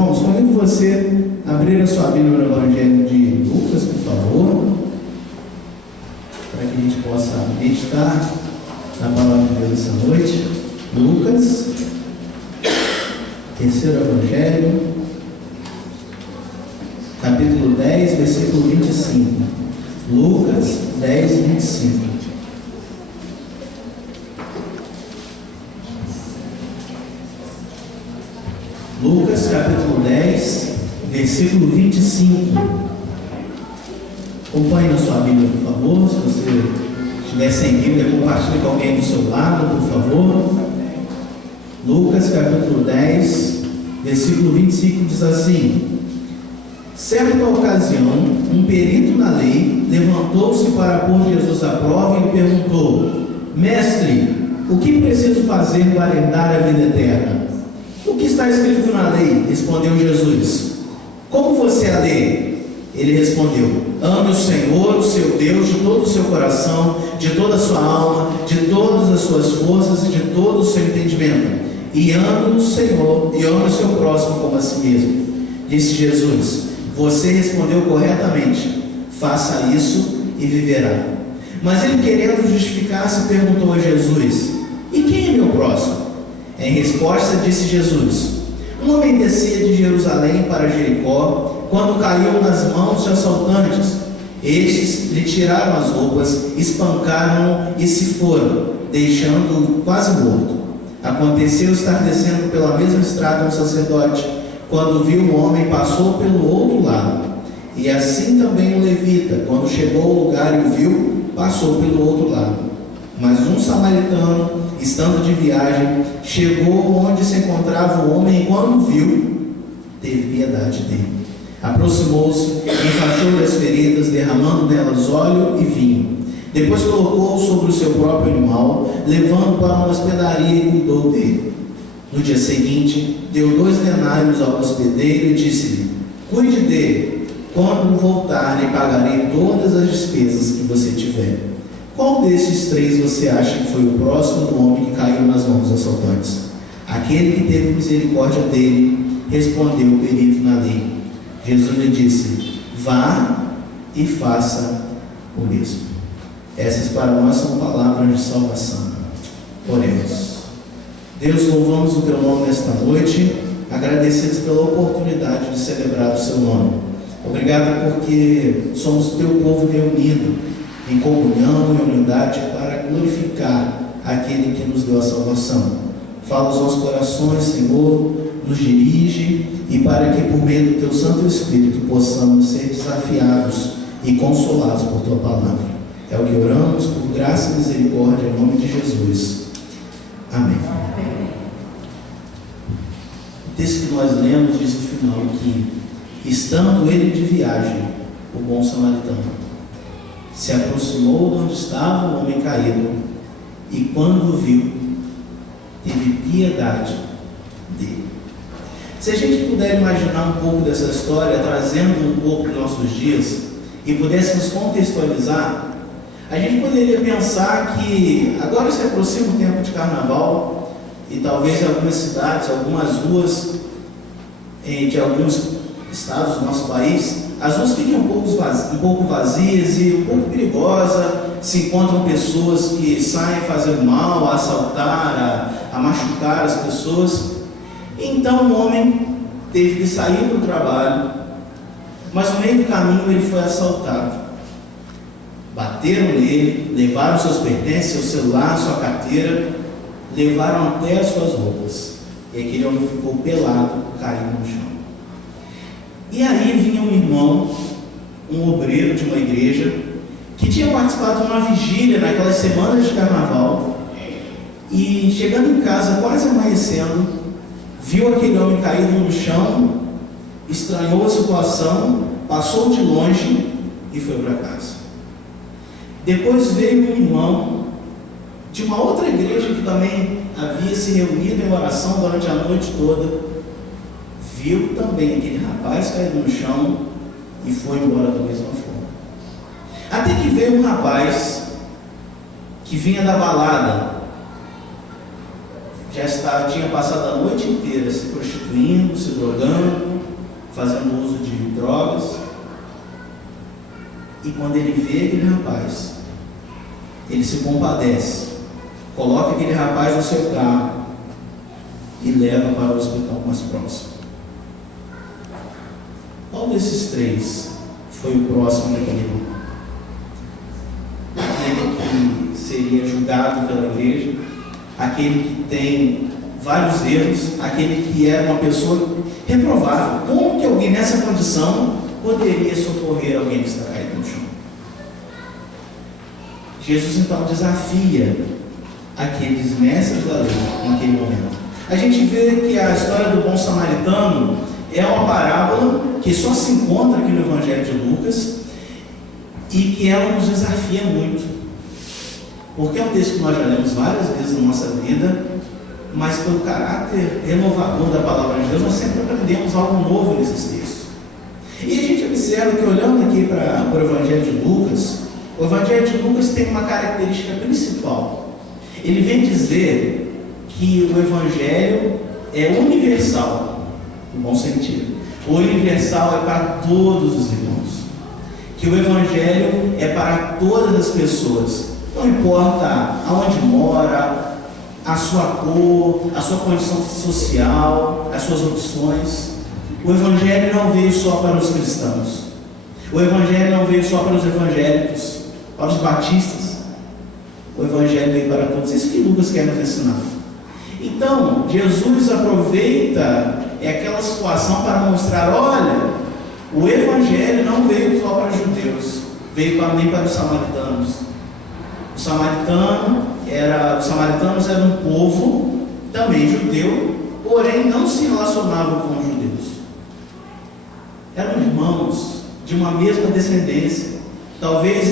irmãos, convido você a abrir a sua Bíblia no Evangelho de Lucas, por favor, para que a gente possa meditar na palavra de Deus essa noite. Lucas, terceiro Evangelho, capítulo 10, versículo 25. Lucas 10, 25. Lucas capítulo 10, versículo 25. Acompanhe na sua Bíblia, por favor. Se você estiver sem Bíblia, compartilhe com alguém do seu lado, por favor. Lucas capítulo 10, versículo 25 diz assim: certa ocasião, um perito na lei levantou-se para pôr Jesus à prova e perguntou: Mestre, o que preciso fazer para herdar a vida eterna? O que está escrito na lei? Respondeu Jesus. Como você a lê? Ele respondeu: ame o Senhor, o seu Deus, de todo o seu coração, de toda a sua alma, de todas as suas forças e de todo o seu entendimento. E ame o Senhor e ame o seu próximo como a si mesmo. Disse Jesus: você respondeu corretamente. Faça isso e viverá. Mas ele, querendo justificar-se, perguntou a Jesus: e quem é meu próximo? Em resposta, disse Jesus: um homem descia de Jerusalém para Jericó, quando caiu nas mãos de assaltantes. Estes lhe tiraram as roupas, espancaram-no e se foram, deixando-o quase morto. Aconteceu estar descendo pela mesma estrada um sacerdote, quando viu o homem, passou pelo outro lado. E assim também o levita, quando chegou ao lugar e o viu, passou pelo outro lado. Mas um samaritano, estando de viagem, chegou onde se encontrava o homem e, quando viu, teve piedade dele. Aproximou-se, enfaixou-lhe as feridas, derramando nelas óleo e vinho. Depois colocou-o sobre o seu próprio animal, levando para uma hospedaria e cuidou dele. No dia seguinte, deu 2 denários ao hospedeiro e disse-lhe: cuide dele, quando voltar lhe pagarei todas as despesas que você tiver. Qual desses 3 você acha que foi o próximo do homem que caiu nas mãos dos assaltantes? Aquele que teve misericórdia dele, respondeu o perito na lei. Jesus lhe disse: vá e faça o mesmo. Essas para nós são palavras de salvação. Oremos. Deus, louvamos o teu nome nesta noite, agradecidos pela oportunidade de celebrar o seu nome. Obrigado porque somos o teu povo reunido em comunhão e unidade para glorificar aquele que nos deu a salvação. Fala aos nossos corações, Senhor, nos dirige, e para que por meio do teu Santo Espírito possamos ser desafiados e consolados por tua palavra. É o que oramos, por graça e misericórdia, em nome de Jesus. Amém. O texto que nós lemos diz no final que, estando ele de viagem, o bom samaritano se aproximou de onde estava o homem caído e, quando o viu, teve piedade dele. Se a gente puder imaginar um pouco dessa história, trazendo um pouco dos nossos dias, e pudéssemos contextualizar, a gente poderia pensar que agora se aproxima o tempo de carnaval e talvez em algumas cidades, algumas ruas de alguns estados do nosso país, as ruas ficam um pouco vazias e um pouco perigosas. Se encontram pessoas que saem fazendo mal, a assaltar, a machucar as pessoas. Então o homem teve que sair do trabalho, mas no meio do caminho ele foi assaltado. Bateram nele, levaram seus pertences, seu celular, sua carteira, levaram até as suas roupas. E aquele homem ficou pelado, caindo no chão. E aí vinha um irmão, um obreiro de uma igreja, que tinha participado de uma vigília naquelas semanas de carnaval, e chegando em casa, quase amanhecendo, viu aquele homem caído no chão, estranhou a situação, passou de longe e foi para casa. Depois veio um irmão de uma outra igreja que também havia se reunido em oração durante a noite toda, viu também aquele rapaz caído no chão e foi embora da mesma forma. Até que veio um rapaz que vinha da balada, tinha passado a noite inteira se prostituindo, se drogando, fazendo uso de drogas. E quando ele vê aquele rapaz, ele se compadece, coloca aquele rapaz no seu carro e leva para o hospital mais próximo. Qual desses três foi o próximo daquele irmão? Aquele que seria julgado pela igreja, aquele que tem vários erros, aquele que era uma pessoa reprovável. Como que alguém nessa condição poderia socorrer alguém que está caído no chão? Jesus então desafia aqueles mestres da lei naquele momento. A gente vê que a história do bom samaritano é uma parábola que só se encontra aqui no Evangelho de Lucas e que ela nos desafia muito, porque é um texto que nós já lemos várias vezes na nossa vida, mas pelo caráter renovador da palavra de Deus, nós sempre aprendemos algo novo nesses textos. E a gente observa que, olhando aqui para o Evangelho de Lucas, o Evangelho de Lucas tem uma característica principal. Ele vem dizer que o Evangelho é universal, no bom sentido. O universal é para todos os irmãos. Que o Evangelho é para todas as pessoas. Não importa aonde mora, a sua cor, a sua condição social, as suas opções. O Evangelho não veio só para os cristãos. O Evangelho não veio só para os evangélicos, para os batistas. O Evangelho veio para todos. Isso que Lucas quer nos ensinar. Então, Jesus aproveita aquela situação para mostrar: olha, o Evangelho não veio só para os judeus, veio também para os samaritanos. Os samaritanos eram um povo também judeu, porém não se relacionavam com os judeus. Eram irmãos de uma mesma descendência. Talvez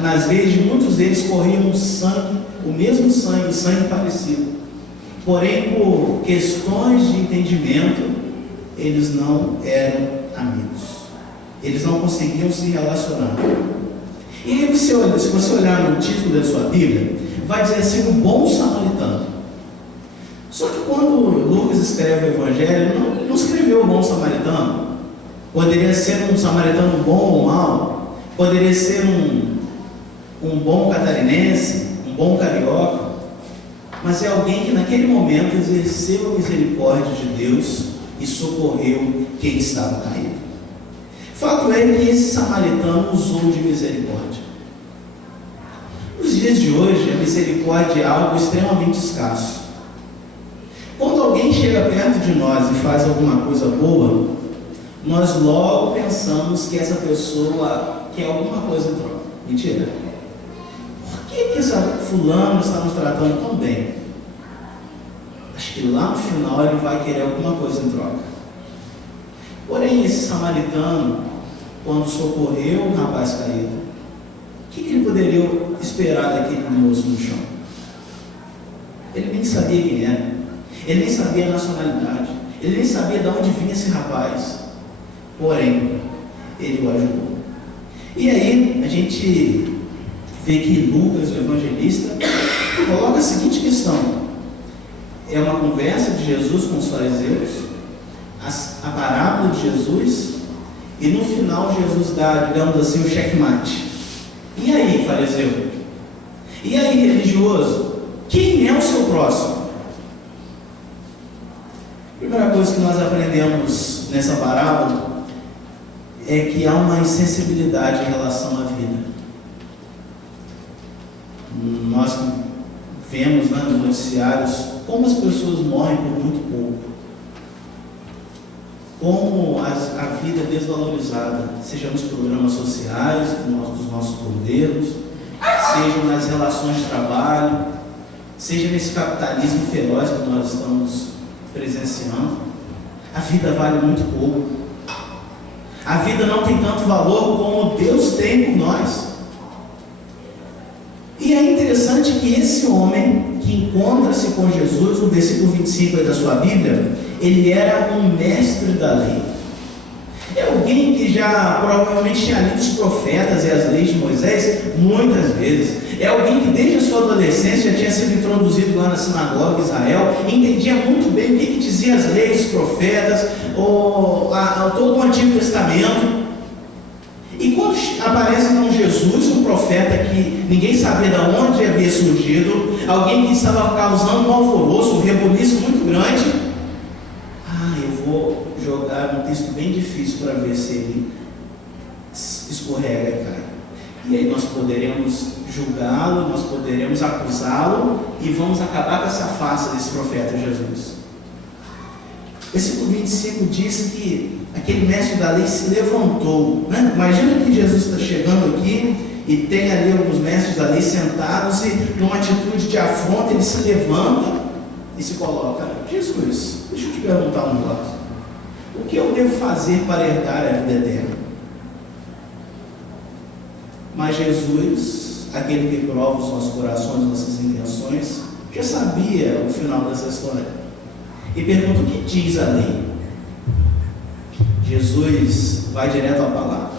nas veias de muitos deles corria um sangue, o mesmo sangue, sangue parecido. Porém, por questões de entendimento, eles não eram amigos. Eles não conseguiam se relacionar. E se você olhar no título da sua Bíblia, vai dizer assim: o bom samaritano. Só que quando Lucas escreve o Evangelho, não escreveu o bom samaritano. Poderia ser um samaritano bom ou mau, poderia ser um bom catarinense, um bom carioca, mas é alguém que naquele momento exerceu a misericórdia de Deus e socorreu quem estava caído. Fato é que esse samaritano usou de misericórdia. Nos dias de hoje, a misericórdia é algo extremamente escasso. Quando alguém chega perto de nós e faz alguma coisa boa, nós logo pensamos que essa pessoa quer alguma coisa em troca. Mentira. Por que esse fulano está nos tratando tão bem? Acho que lá no final ele vai querer alguma coisa em troca. Porém, esse samaritano, quando socorreu o rapaz caído, o que ele poderia esperar daquele moço no chão? Ele nem sabia quem era, ele nem sabia a nacionalidade, ele nem sabia de onde vinha esse rapaz. Porém, ele o ajudou. E aí a gente vê que Lucas, o evangelista, coloca a seguinte questão: é uma conversa de Jesus com os fariseus, a parábola de Jesus, e no final Jesus dá, digamos assim, o checkmate. E aí, fariseu? E aí, religioso? Quem é o seu próximo? A primeira coisa que nós aprendemos nessa parábola é que há uma insensibilidade em relação à vida. Nós vemos nos noticiários como as pessoas morrem por muito pouco, como a vida é desvalorizada, seja nos programas sociais, dos nossos governos, seja nas relações de trabalho, seja nesse capitalismo feroz que nós estamos presenciando. A vida vale muito pouco. A vida não tem tanto valor como Deus tem por nós. E é interessante que esse homem que encontra-se com Jesus, no versículo 25 da sua Bíblia, ele era um mestre da lei. É alguém que já provavelmente tinha lido os profetas e as leis de Moisés muitas vezes. É alguém que desde a sua adolescência já tinha sido introduzido lá na sinagoga de Israel, entendia muito bem o que dizia as leis, os profetas, todo o Antigo Testamento. E quando aparece então Jesus, um profeta que ninguém sabia de onde havia surgido, alguém que estava causando um alvoroço, um rebuliço muito grande, eu vou jogar um texto bem difícil para ver se ele escorrega e cai. E aí nós poderemos julgá-lo, nós poderemos acusá-lo e vamos acabar com essa farsa desse profeta Jesus. Versículo 25 diz que aquele mestre da lei se levantou, né? Imagina que Jesus está chegando aqui e tem ali alguns mestres da lei sentados e numa atitude de afronta ele se levanta e se coloca: Jesus, deixa eu te perguntar um negócio. O que eu devo fazer para herdar a vida eterna? Mas Jesus, aquele que prova os nossos corações, nossas intenções, já sabia o final dessa história. E pergunta: o que diz a lei? Jesus vai direto à palavra.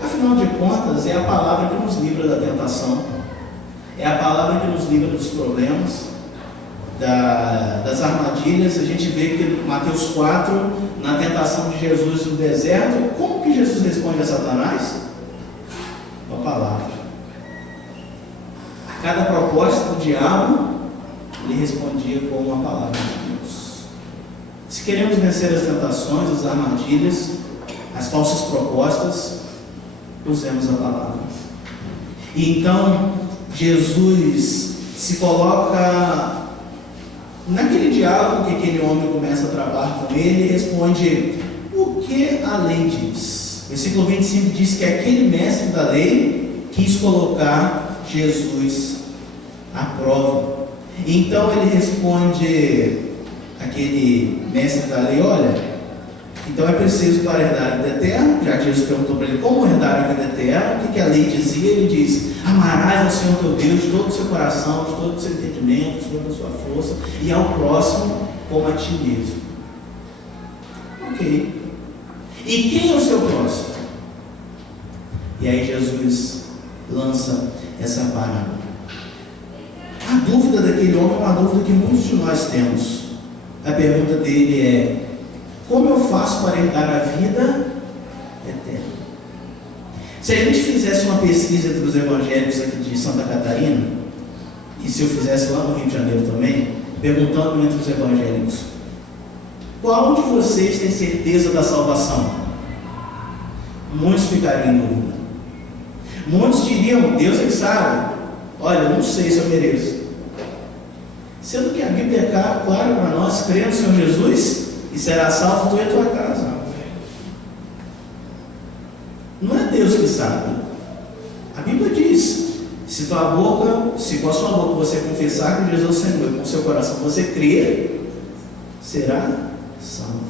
Afinal de contas, é a palavra que nos livra da tentação, é a palavra que nos livra dos problemas, das armadilhas. A gente vê que Mateus 4, na tentação de Jesus no deserto, como que Jesus responde a Satanás? Com a palavra. A cada proposta do diabo, ele respondia com uma palavra de Deus. Se queremos vencer as tentações, as armadilhas, as falsas propostas, usemos a palavra. E então Jesus se coloca naquele diálogo que aquele homem começa a trabalhar com ele e responde: o que a lei diz? Versículo 25 diz que aquele mestre da lei quis colocar Jesus à prova. Então ele responde, aquele mestre da lei: olha, então é preciso para herdar a vida eterna. Já que Jesus perguntou para ele como herdar a vida eterna, o que a lei dizia? Ele diz: amarás ao Senhor teu Deus de todo o seu coração, de todo o seu entendimento, de toda a sua força, e ao próximo como a ti mesmo. Ok. E quem é o seu próximo? E aí Jesus lança essa parábola. A dúvida daquele homem é uma dúvida que muitos de nós temos. A pergunta dele é: como eu faço para herdar a vida eterna? Se a gente fizesse uma pesquisa entre os evangélicos aqui de Santa Catarina, e se eu fizesse lá no Rio de Janeiro também, perguntando entre os evangélicos: qual de vocês tem certeza da salvação? Muitos ficariam em dúvida. Muitos diriam: Deus é que sabe. Olha, eu não sei se eu mereço. Sendo que a Bíblia é clara para nós: crê no Senhor Jesus e será salvo tu e a tua casa. Não é Deus que sabe. A Bíblia diz: se com a sua boca você confessar que Jesus é o Senhor e com o seu coração você crer, será salvo.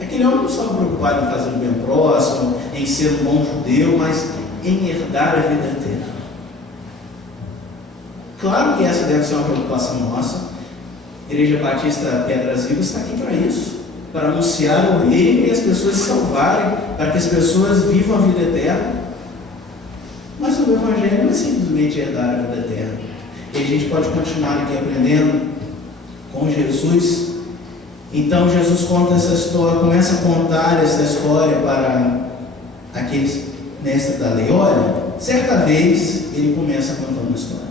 Aquele homem não estava preocupado em fazer o bem próximo, em ser um bom judeu, mas em herdar a vida eterna. Claro que essa deve ser uma preocupação nossa. A Igreja Batista Pedras Vivas está aqui para isso, para anunciar o reino e as pessoas se salvarem, para que as pessoas vivam a vida eterna. Mas o Evangelho não é simplesmente herdar a vida eterna. E a gente pode continuar aqui aprendendo com Jesus. Então Jesus conta essa história, começa a contar essa história para aqueles mestres da lei. Olha, certa vez ele começa contando uma história.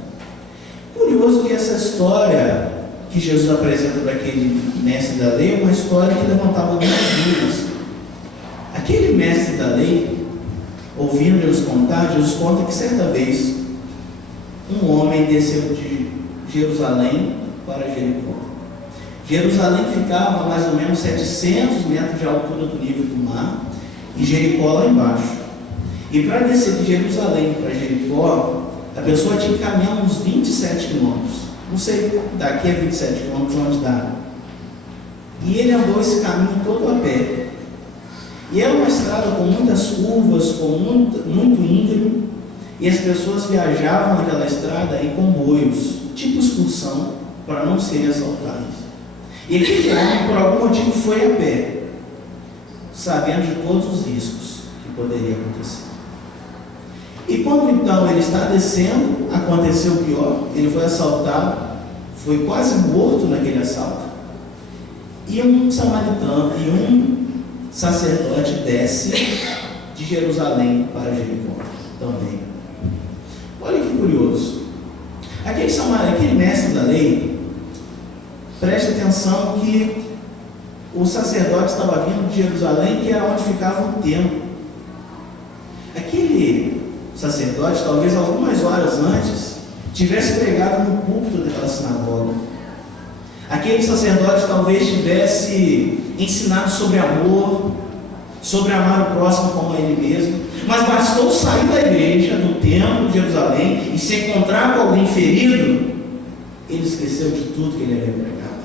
Curioso que essa história que Jesus apresenta para aquele mestre da lei é uma história que levantava algumas dúvidas. Aquele mestre da lei, ouvindo Jesus contar, Jesus conta que certa vez um homem desceu de Jerusalém para Jericó. Jerusalém ficava a mais ou menos 700 metros de altura do nível do mar e Jericó lá embaixo. E para descer de Jerusalém para Jericó, a pessoa tinha que caminhar uns 27 quilômetros. Não sei daqui a 27 quilômetros onde dá. E ele andou esse caminho todo a pé. E era uma estrada com muitas curvas, com muito íngreme, e as pessoas viajavam naquela estrada em comboios, tipo excursão, para não serem assaltadas. E aquele homem, por algum motivo, foi a pé, sabendo de todos os riscos que poderia acontecer. E quando então ele está descendo, aconteceu o pior, ele foi assaltado, foi quase morto naquele assalto, e um samaritano e um sacerdote desce de Jerusalém para Jericó também. Olha que curioso, aquele mestre da lei, preste atenção que o sacerdote estava vindo de Jerusalém, que era onde ficava o templo. Aquele sacerdote, talvez algumas horas antes, tivesse pregado no púlpito daquela sinagoga. Aquele sacerdote talvez tivesse ensinado sobre amor, sobre amar o próximo como a ele mesmo, mas bastou sair da igreja, do templo de Jerusalém, e se encontrar com alguém ferido, ele esqueceu de tudo que ele havia pregado,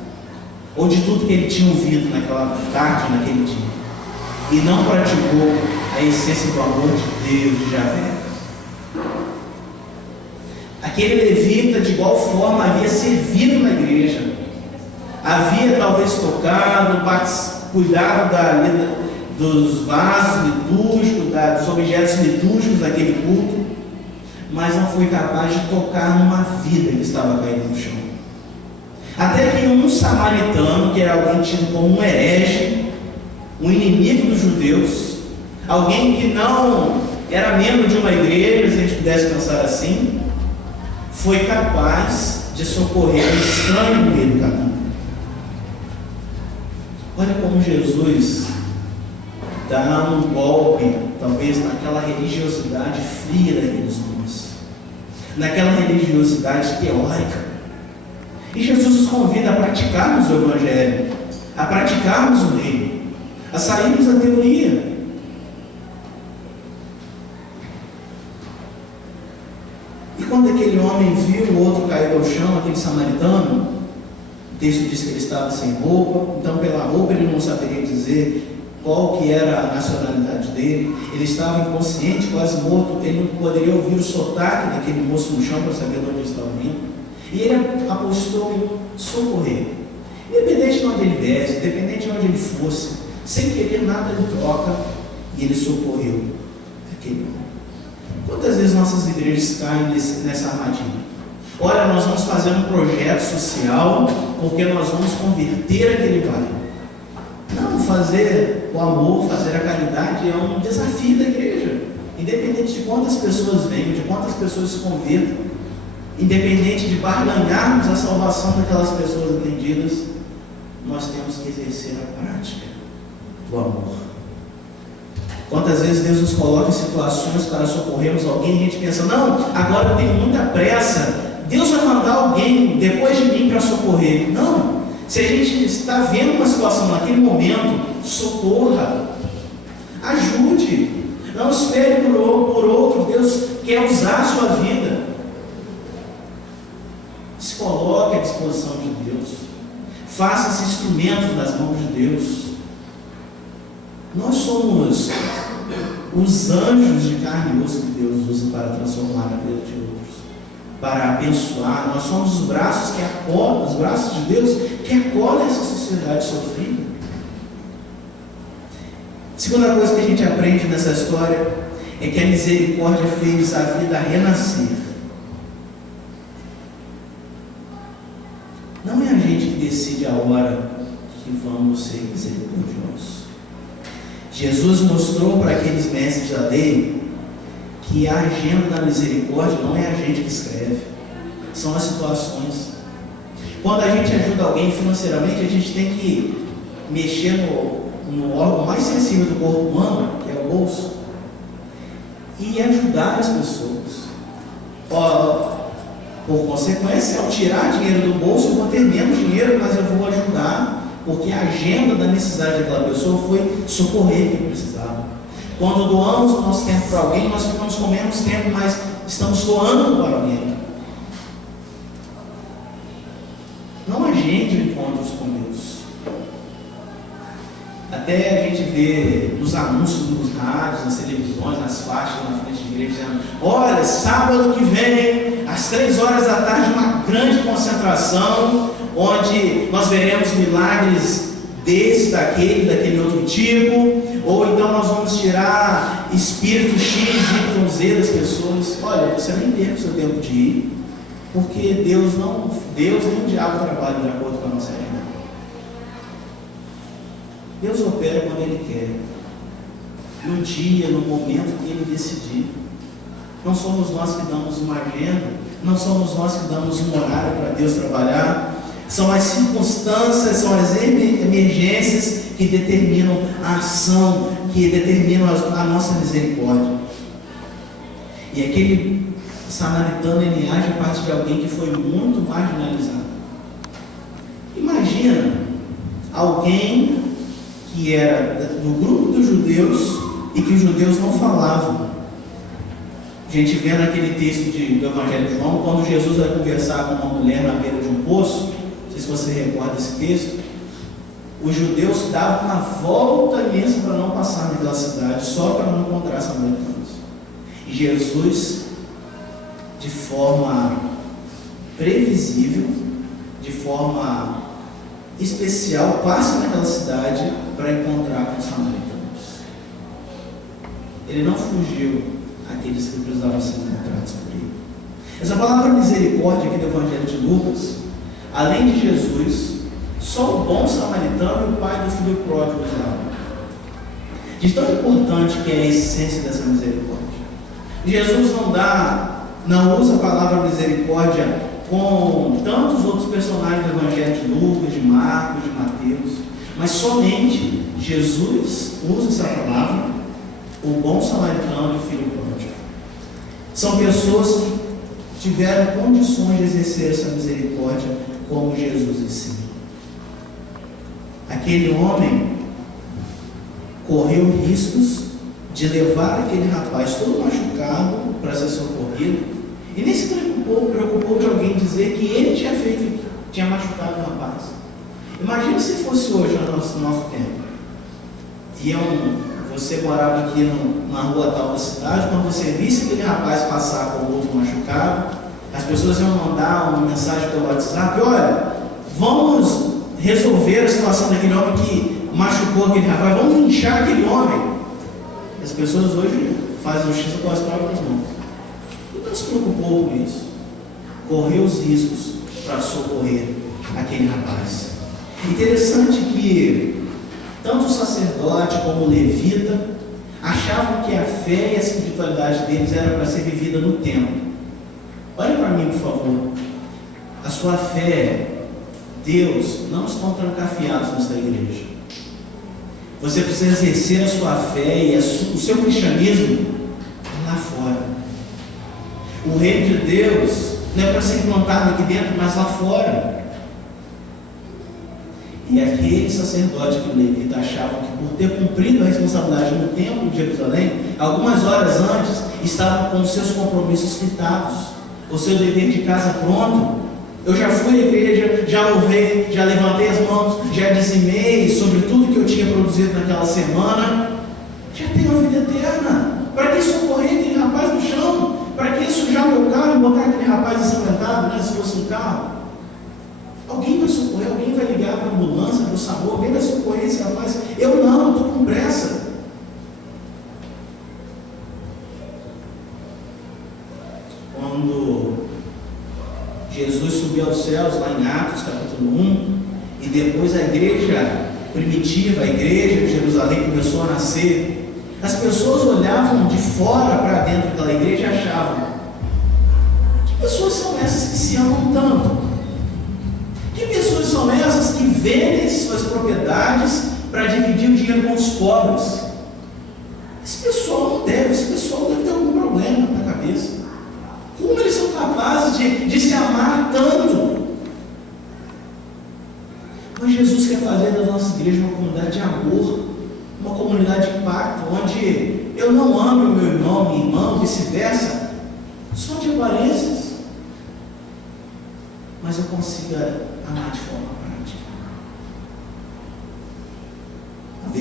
ou de tudo que ele tinha ouvido naquela tarde, naquele dia, e não praticou a essência do amor de Deus, de Javé. Aquele levita, de igual forma, havia servido na igreja, havia talvez tocado, cuidado dos vasos litúrgicos, dos objetos litúrgicos daquele culto, mas não foi capaz de tocar numa vida que estava caída no chão. Até que um samaritano, que era alguém tido como um herege, um inimigo dos judeus, alguém que não era membro de uma igreja, se a gente pudesse pensar assim, foi capaz de socorrer um estranho no meio do caminho. Olha como Jesus dá um golpe, talvez naquela religiosidade fria daqueles homens, naquela religiosidade teórica. E Jesus nos convida a praticarmos o Evangelho, a praticarmos o reino, a sairmos da teoria. E quando aquele homem viu o outro cair ao chão, aquele samaritano, o texto diz que ele estava sem roupa, então pela roupa ele não saberia dizer qual que era a nacionalidade dele, ele estava inconsciente, quase morto, ele não poderia ouvir o sotaque daquele moço no chão para saber de onde ele estava vindo, e ele apostou em socorrer, independente de onde ele viesse, independente de onde ele fosse, sem querer nada de troca, e ele socorreu aquele homem. Quantas vezes nossas igrejas caem nessa armadilha? Olha, nós vamos fazer um projeto social porque nós vamos converter aquele bairro. Não, fazer o amor, fazer a caridade é um desafio da igreja. Independente de quantas pessoas venham, de quantas pessoas se convertam, independente de barganharmos a salvação daquelas pessoas atendidas, nós temos que exercer a prática do amor. Quantas vezes Deus nos coloca em situações para socorrermos alguém e a gente pensa, não, agora eu tenho muita pressa, Deus vai mandar alguém depois de mim para socorrer. Não, se a gente está vendo uma situação naquele momento, socorra, ajude, não espere por outro. Deus quer usar a sua vida, se coloque à disposição de Deus, faça-se instrumento nas mãos de Deus. Nós somos os anjos de carne e osso que Deus usa para transformar a vida de outros, para abençoar. Nós somos os braços que acolhem, os braços de Deus que acolhem essa sociedade sofrida. Segunda coisa que a gente aprende nessa história é que a misericórdia fez a vida renascer. Não é a gente que decide a hora que vamos ser misericordiosos. Jesus mostrou para aqueles mestres da lei que a agenda da misericórdia não é a gente que escreve, são as situações. Quando a gente ajuda alguém financeiramente, a gente tem que mexer no órgão mais sensível do corpo humano, que é o bolso, e ajudar as pessoas. Por consequência, ao tirar dinheiro do bolso, eu vou ter menos dinheiro, mas eu vou ajudar, porque a agenda da necessidade daquela pessoa foi socorrer quem precisava. Quando doamos o nosso tempo para alguém, nós ficamos com menos tempo, mas estamos doando para alguém. Não agende encontros com Deus. Até a gente vê nos anúncios, nos rádios, nas televisões, nas faixas na frente de igreja, dizendo, olha, sábado que vem, às 3 horas da tarde, uma grande concentração, onde nós veremos milagres daquele outro tipo, ou então nós vamos tirar espírito X, Y, Z das pessoas. Olha, você nem perca o seu tempo de ir, porque Deus nem o diabo trabalham de acordo com a nossa realidade. Deus opera quando Ele quer, no dia, no momento que Ele decidir. Não somos nós que damos uma agenda, não somos nós que damos um horário para Deus trabalhar. São as circunstâncias, são as emergências que determinam a ação, que determinam a nossa misericórdia. E aquele samaritano, ele age a partir de alguém que foi muito marginalizado. Imagina alguém que era do grupo dos judeus e que os judeus não falavam. A gente vê naquele texto do Evangelho de João, quando Jesus vai conversar com uma mulher na beira de um poço, não sei se você recorda esse texto, os judeus davam uma volta imensa para não passar naquela cidade, só para não encontrar samaritanos. E Jesus, de forma previsível, de forma especial, passa naquela cidade para encontrar com os samaritanos. Ele não fugiu àqueles que precisavam ser encontrados por ele. Essa palavra misericórdia aqui do Evangelho de Lucas, além de Jesus, só o bom samaritano e o pai do filho pródigo usavam. De tão importante que é a essência dessa misericórdia. Jesus não usa a palavra misericórdia com tantos outros personagens do Evangelho de Lucas, de Marcos, de Mateus, mas somente Jesus usa essa palavra, o bom samaritano e o filho pródigo. São pessoas que tiveram condições de exercer essa misericórdia como Jesus ensina. Aquele homem correu riscos de levar aquele rapaz todo machucado para ser socorrido, e nem se preocupou de alguém dizer que ele tinha machucado o rapaz. Imagina se fosse hoje no nosso tempo. Você morava aqui na rua tal da cidade, quando você visse aquele rapaz passar com o outro machucado, as pessoas iam mandar uma mensagem pelo WhatsApp: olha, vamos resolver a situação daquele homem que machucou aquele rapaz, vamos linchar aquele homem. As pessoas hoje fazem justiça com as próprias mãos. E não se preocupou com isso. Correu os riscos para socorrer aquele rapaz. Interessante que tanto o sacerdote como o levita achavam que a fé e a espiritualidade deles era para ser vivida no templo. Olha para mim, por favor. A sua fé, Deus, não estão trancafiados nesta igreja. Você precisa exercer a sua fé e o seu cristianismo lá fora. O reino de Deus não é para ser implantado aqui dentro, mas lá fora. E aquele sacerdote que o levita achavam que, por ter cumprido a responsabilidade no templo de Jerusalém, algumas horas antes estavam com os seus compromissos quitados, o seu dever de casa pronto. Eu já fui à igreja, já louvei, já levantei as mãos, já dizimei sobre tudo que eu tinha produzido naquela semana. Já tenho a vida eterna. Para que socorrer aquele rapaz no chão? Para que sujar meu carro e botar aquele rapaz ensanguentado, né, se fosse um carro? Alguém vai socorrer, alguém vai ligar para a ambulância, para o SAMU, alguém vai socorrer esse rapaz. Eu não, estou com pressa. Quando Jesus subiu aos céus, lá em Atos, capítulo 1, e depois a igreja primitiva, a igreja de Jerusalém começou a nascer, as pessoas olhavam de fora para dentro daquela igreja e achavam: que pessoas são essas que se amam tanto? Que pessoas são essas que vendem suas propriedades para dividir o dinheiro com os pobres? Esse pessoal deve ter algum problema na cabeça. Como eles são capazes de se amar tanto? Mas Jesus quer fazer da nossa igreja uma comunidade de amor, uma comunidade de pacto, onde eu não amo o meu irmão, minha irmã, vice-versa, só de aparências, mas eu consiga amar de forma prática. Uma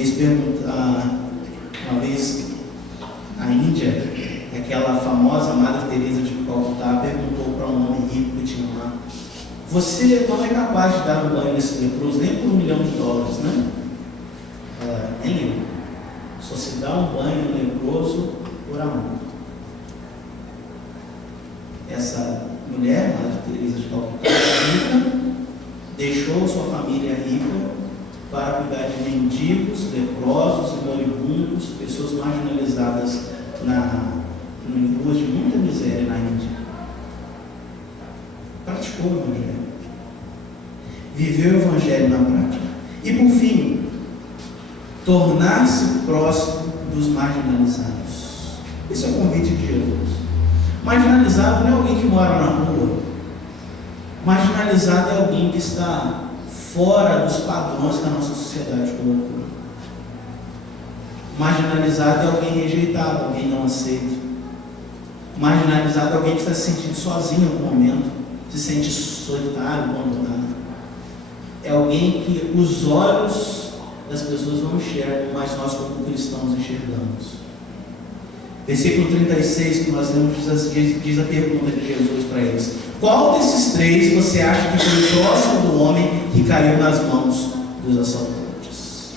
vez a Índia, aquela famosa Madre Teresa de Calcutá, perguntou para um homem rico que tinha uma Você não é capaz de dar um banho nesse leproso nem por $1 milhão, né? Nem eu. Só se dá um banho no leproso por amor. Essa mulher, Madre Teresa de Calcutá, rica, deixou sua família rica para cuidar de mendigos, leprosos e moribundos, pessoas marginalizadas em ruas de muita miséria na Índia. Praticou o Evangelho. Viveu o Evangelho na prática. E por fim, tornar-se próximo dos marginalizados. Esse é o convite de Jesus. Marginalizado não é alguém que mora na rua. Marginalizado é alguém que está fora dos padrões que a nossa sociedade colocou. Marginalizado é alguém rejeitado, alguém não aceito. Marginalizado é alguém que está se sentindo sozinho em algum momento, se sente solitário, abandonado. É alguém que os olhos das pessoas não enxergam, mas nós como cristãos enxergamos. Versículo 36 que nós lemos diz a pergunta de Jesus para eles: qual desses três você acha que foi próximo do homem que caiu nas mãos dos assaltantes?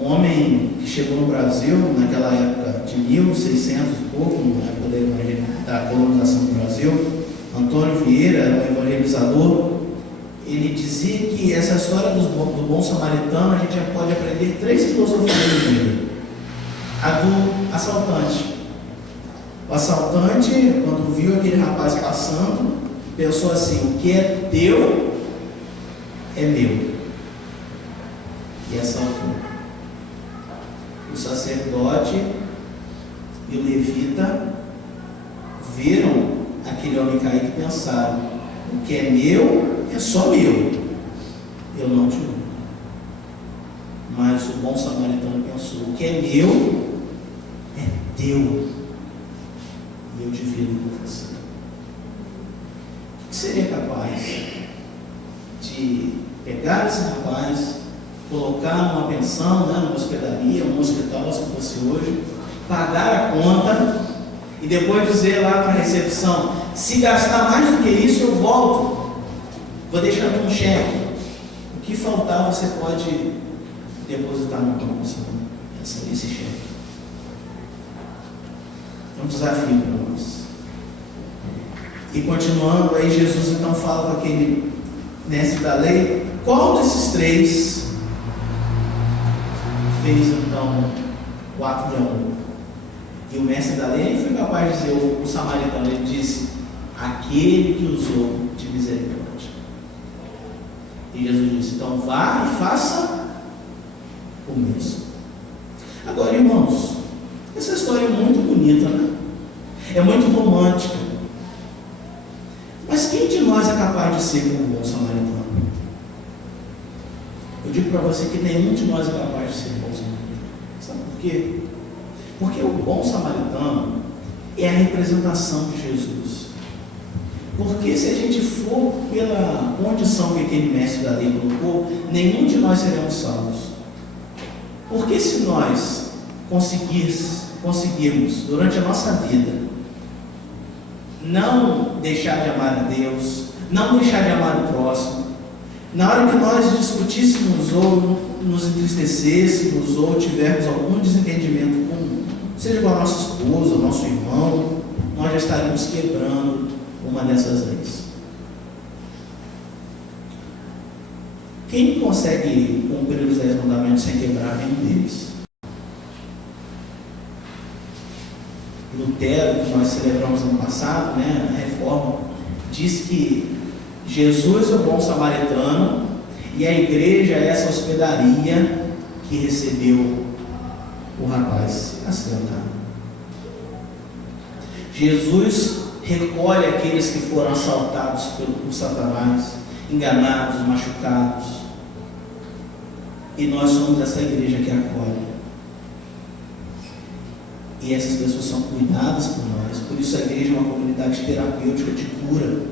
Um homem que chegou no Brasil naquela época de 1600 e pouco, na época da colonização do Brasil, Antônio Vieira, era um evangelizador. Ele dizia que essa história do bom samaritano, a gente já pode aprender 3 filosofias dele. A do assaltante. O assaltante, quando viu aquele rapaz passando, pensou assim: o que é teu é meu. E assaltou. O sacerdote e o levita viram aquele homem cair e pensaram: o que é meu é só meu, eu não te amo. Mas o bom samaritano pensou: o que é meu é teu, e eu divido com você. O que seria capaz de pegar esse rapaz, colocar numa pensão, numa hospedaria, num hospital, se fosse hoje, pagar a conta e depois dizer lá para a recepção: se gastar mais do que isso, eu volto, vou deixar aqui um cheque, o que faltar você pode depositar no banco, esse cheque. É um desafio para nós. E continuando, aí Jesus então fala com aquele mestre da lei: qual desses três fez então o ato de amor? E o mestre da lei foi capaz de dizer, o samaritano, ele disse: aquele que usou de misericórdia. E Jesus disse: então vá e faça o mesmo. Agora, irmãos, essa história é muito bonita, né? É muito romântica. Mas quem de nós é capaz de ser como um bom samaritano? Eu digo para você que nenhum de nós é capaz de ser um bom samaritano. Sabe por quê? Porque o bom samaritano é a representação de Jesus. Porque se a gente for pela condição que aquele mestre da lei colocou, nenhum de nós seremos salvos. Porque se nós conseguirmos durante a nossa vida não deixar de amar a Deus, não deixar de amar o próximo, na hora que nós discutíssemos ou nos entristecêssemos ou tivermos algum desentendimento seja com a nossa esposa, o nosso irmão, nós já estaríamos quebrando uma dessas leis. Quem consegue cumprir os 10 mandamentos sem quebrar nenhum deles? Lutero, que nós celebramos ano passado, a reforma, diz que Jesus é o bom samaritano e a igreja é essa hospedaria que recebeu o rapaz acidentado. Jesus recolhe aqueles que foram assaltados por Satanás, enganados, machucados, e nós somos essa igreja que acolhe. E essas pessoas são cuidadas por nós. Por isso a igreja é uma comunidade terapêutica de cura.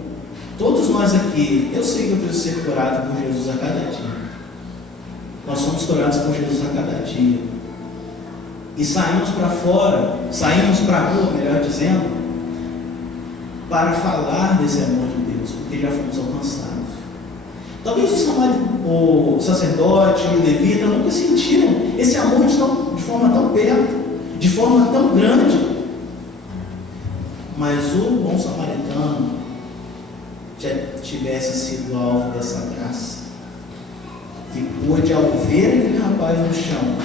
Todos nós aqui, eu sei que eu preciso ser curado por Jesus a cada dia. Nós somos curados por Jesus a cada dia. e saímos para fora, saímos para a rua, melhor dizendo, para falar desse amor de Deus, porque já fomos alcançados. Talvez o sacerdote e o levita nunca sentiram esse amor de forma tão perto, de forma tão grande. Mas o bom samaritano já tivesse sido alvo dessa graça, e pôde, ao ver aquele rapaz no chão,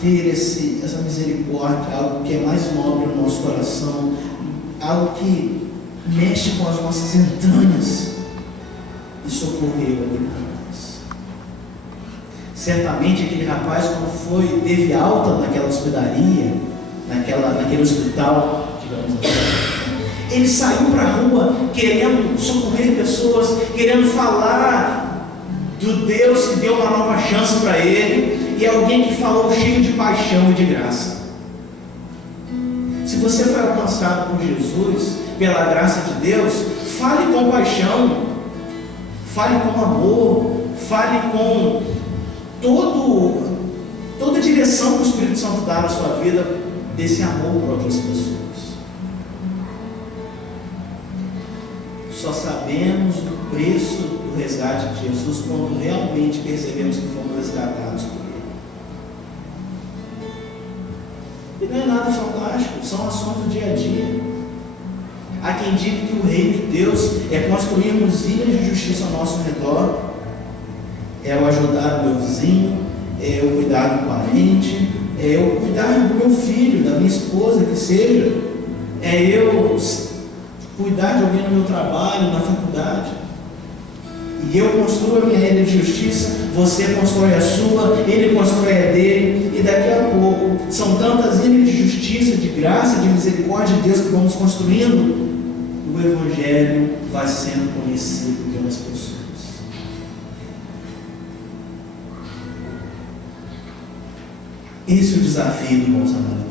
ter essa misericórdia, algo que é mais nobre no nosso coração, algo que mexe com as nossas entranhas, e socorreu aquele rapaz. Certamente aquele rapaz, quando teve alta naquela hospedaria, naquele hospital, digamos assim, ele saiu para a rua querendo socorrer pessoas, querendo falar do Deus que deu uma nova chance para ele, e alguém que falou cheio de paixão e de graça. Se você foi alcançado por Jesus, pela graça de Deus, fale com paixão, fale com amor, fale com toda a direção que o Espírito Santo dá na sua vida, desse amor por outras pessoas. Só sabemos do preço do resgate de Jesus quando realmente percebemos que fomos resgatados por Ele. E não é nada fantástico, são ações do dia a dia. Há quem diga que o reino de Deus é construirmos ilhas de justiça ao nosso redor, é o ajudar o meu vizinho, é eu cuidar do parente, é eu cuidar do meu filho, da minha esposa, que seja, é eu cuidar de alguém no meu trabalho, na faculdade. E eu construo a minha ilha de justiça, você constrói a sua, ele constrói a dele, e daqui a pouco são tantas ilhas de justiça, de graça, de misericórdia de Deus que vamos construindo, o Evangelho vai sendo conhecido pelas pessoas. Esse é o desafio do bom samaritano.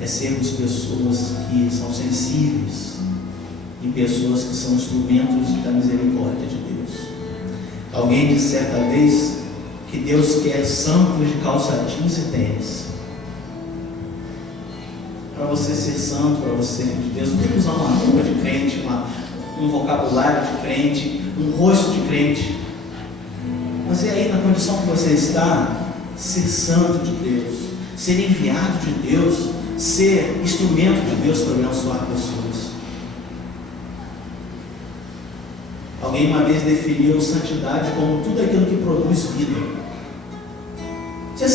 É sermos pessoas que são sensíveis e pessoas que são instrumentos da misericórdia de Deus. Alguém disse certa vez que Deus quer santos de calça jeans e tênis. Para você ser santo, para você ser de Deus, não tem que usar uma roupa de crente, um vocabulário de crente, um rosto de crente. Mas é aí na condição que você está, ser santo de Deus, ser enviado de Deus, ser instrumento de Deus para abençoar pessoas. Alguém uma vez definiu santidade como tudo aquilo que produz vida. Ser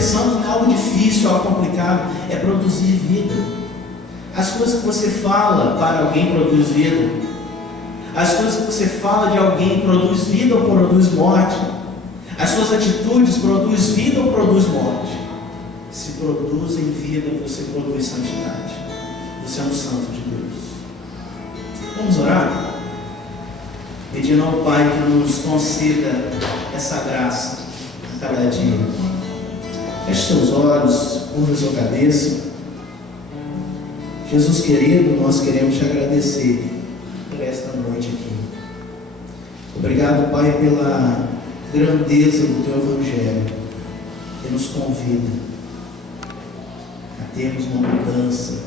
santo não é algo difícil, algo complicado, é produzir vida. As coisas que você fala para alguém produz vida. As coisas que você fala de alguém produz vida ou produz morte. As suas atitudes produz vida ou produz morte. Se produzem vida, você produz santidade. Você é um santo de Deus. Vamos orar? Pedindo ao Pai que nos conceda essa graça a cada dia. Feche seus olhos, curva sua cabeça. Jesus querido, nós queremos te agradecer por esta noite aqui. Obrigado, Pai, pela grandeza do Teu Evangelho, que nos convida a termos uma mudança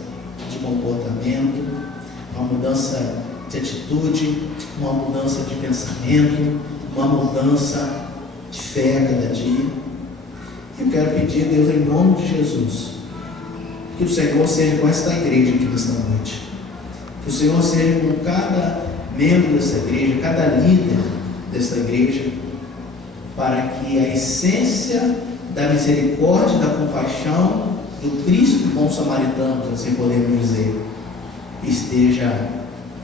de comportamento, uma mudança de atitude, uma mudança de pensamento, uma mudança de fé a cada dia. Eu quero pedir a Deus, em nome de Jesus, que o Senhor seja com esta igreja aqui nesta noite, que o Senhor seja com cada membro dessa igreja, cada líder desta igreja, para que a essência da misericórdia, da compaixão do Cristo bom samaritano, assim podemos dizer, esteja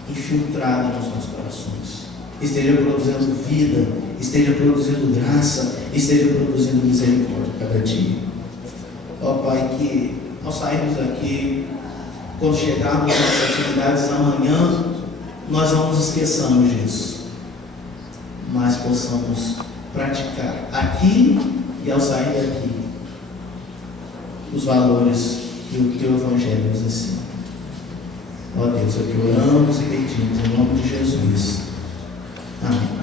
infiltrada nos nossos corações, esteja produzindo vida, esteja produzindo graça, esteja produzindo misericórdia cada dia. Ó Pai, que ao sairmos daqui, quando chegarmos às atividades amanhã, nós não nos esqueçamos disso, mas possamos praticar aqui e ao sair daqui os valores que o Teu Evangelho nos ensina. Ó Deus, é o que oramos e pedimos em nome de Jesus. Amém.